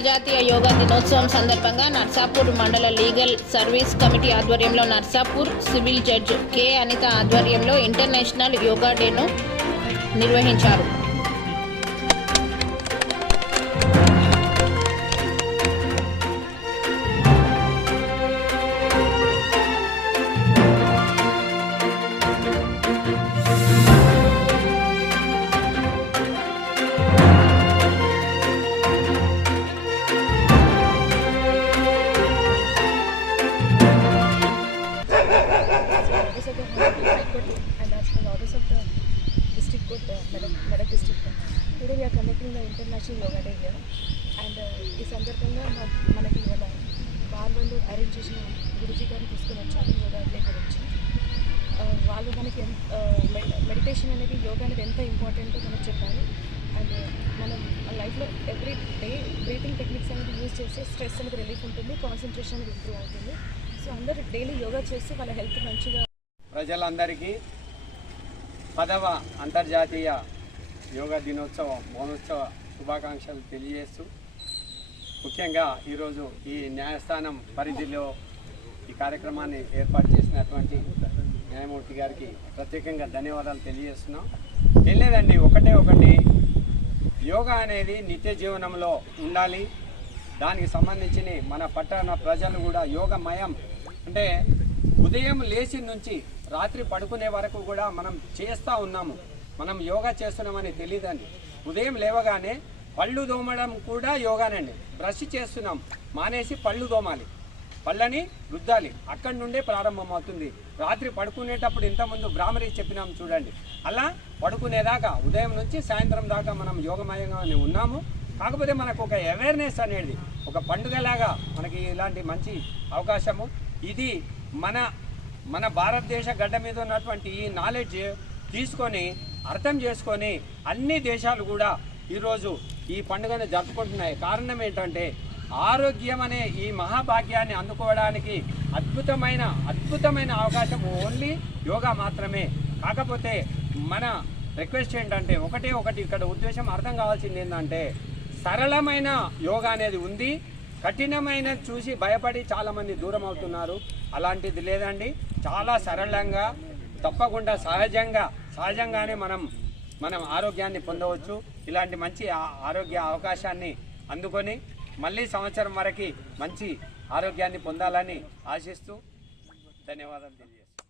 అంతర్జాతీయ యోగా దినోత్సవం సందర్భంగా నర్సాపూర్ మండల లీగల్ సర్వీస్ కమిటీ ఆధ్వర్యంలో Narsapur civil judge K Anitha ఆధ్వర్యంలో ఇంటర్నేషనల్ యోగా డేను నిర్వహించారు. And as per orders of the district court, Medak district, today we are conducting the International Yoga Day here. And ఈ సందర్భంగా మనకి ఇవాళ బార్ వాళ్ళు అరేంజ్ చేసిన గురుజీ గారిని తీసుకుని వచ్చాము యోగా డే గురించి. వాళ్ళు మనకి మెడిటేషన్ అనేది యోగా అనేది ఎంత ఇంపార్టెంటో మనకు చెప్పారు. అండ్ మనం లైఫ్లో ఎవ్రీ డే బ్రీతింగ్ టెక్నిక్స్ అనేది యూజ్ చేస్తే స్ట్రెస్ అనేది రిలీఫ్ ఉంటుంది, కాన్సన్ట్రేషన్ అనేది ఇంప్రూవ్ అవుతుంది. సో అందరూ డైలీ యోగా చేసి వాళ్ళ హెల్త్ మంచిగా. ప్రజలందరికీ 10వ అంతర్జాతీయ యోగా మహోత్సవ శుభాకాంక్షలు తెలియజేస్తూ, ముఖ్యంగా ఈరోజు ఈ న్యాయస్థానం పరిధిలో ఈ కార్యక్రమాన్ని ఏర్పాటు చేసినటువంటి న్యాయమూర్తి గారికి ప్రత్యేకంగా ధన్యవాదాలు తెలియజేస్తున్నాం. ఏం లేదండి, ఒకటి యోగా అనేది నిత్య జీవనంలో ఉండాలి. దానికి సంబంధించి మన పట్టణ ప్రజలు కూడా యోగమయం అంటే ఉదయం లేచి నుంచి రాత్రి పడుకునే వరకు కూడా మనం చేస్తూ ఉన్నాము. మనం యోగా చేస్తున్నామని తెలియదండి. ఉదయం లేవగానే పళ్ళు దోమడం కూడా యోగానండి. బ్రష్ చేస్తున్నాం, మానేసి పళ్ళు దోమాలి, పళ్ళని రుద్దాలి, అక్కడి నుండే ప్రారంభమవుతుంది. రాత్రి పడుకునేటప్పుడు ఇంతకుముందు బ్రాహ్మరీ చెప్పినాం చూడండి, అలా పడుకునేదాకా ఉదయం నుంచి సాయంత్రం దాకా మనం యోగమయంగానే ఉన్నాము. కాకపోతే మనకు ఒక అవేర్నెస్ అనేది ఒక పండుగలాగా మనకి ఇలాంటి మంచి అవకాశము. ఇది మన భారతదేశ గడ్డ మీద ఉన్నటువంటి ఈ నాలెడ్జ్ తీసుకొని అర్థం చేసుకొని అన్ని దేశాలు కూడా ఈరోజు ఈ పండుగను జరుపుకుంటున్నాయి. కారణం ఏంటంటే ఆరోగ్యం అనే ఈ మహాభాగ్యాన్ని అందుకోవడానికి అద్భుతమైన అవకాశం ఓన్లీ యోగా మాత్రమే. కాకపోతే మన రిక్వెస్ట్ ఏంటంటే ఒకటి ఇక్కడ ఉద్దేశం అర్థం కావాల్సింది ఏంటంటే సరళమైన యోగా అనేది ఉంది. కఠినమైన చూసి భయపడి చాలామంది దూరం అవుతున్నారు. అలాంటిది లేదండి, చాలా సరళంగా తప్పకుండా సహజంగానే మనం ఆరోగ్యాన్ని పొందవచ్చు. ఇలాంటి మంచి ఆరోగ్య అవకాశాన్ని అందుకొని మళ్ళీ సంవత్సరం వరకు మంచి ఆరోగ్యాన్ని పొందాలని ఆశిస్తూ ధన్యవాదాలు తెలియజేస్తాను.